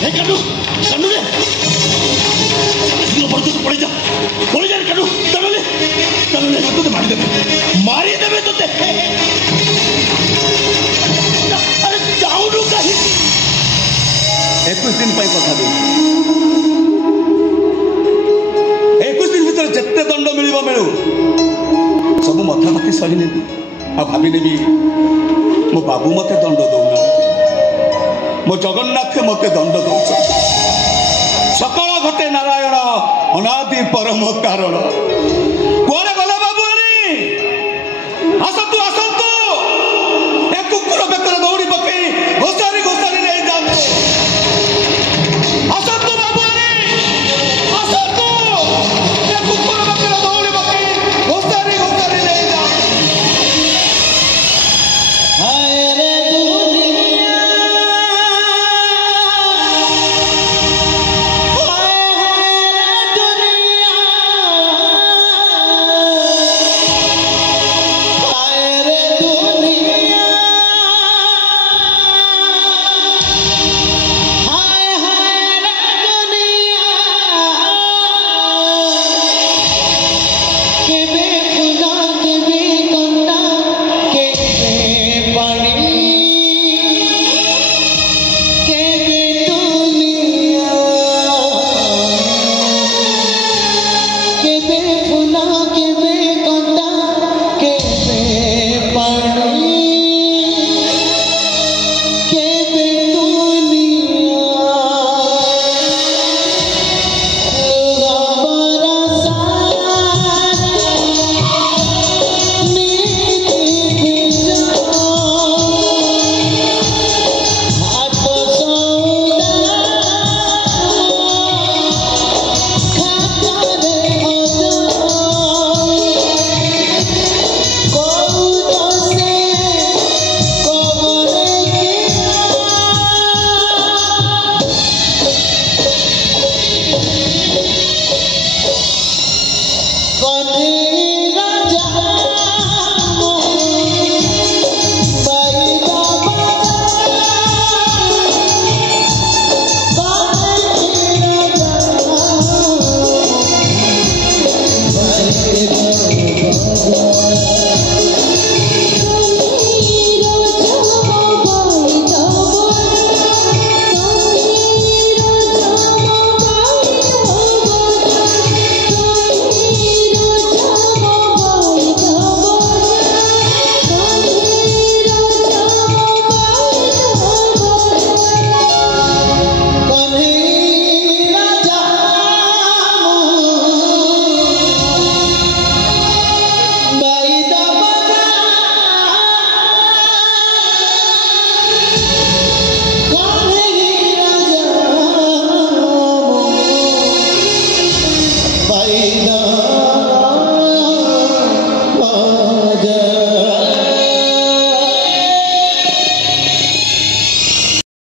कानू कानू रे पड़े जा रे कानू कानू रे तो मारी देवे तो अरे जाऊनु कहीं 21 दिन कथा दे 21 दिन भीतर जिते दंड मिलू सब मथामथी सही नेबी आ भाभी नेबी मो बाबू मते दंड दौना मो जगन्नाथ मते दंड दौच सकल घटे नारायण अनादि परम कारण कुआरे गला बाबू आस तू आस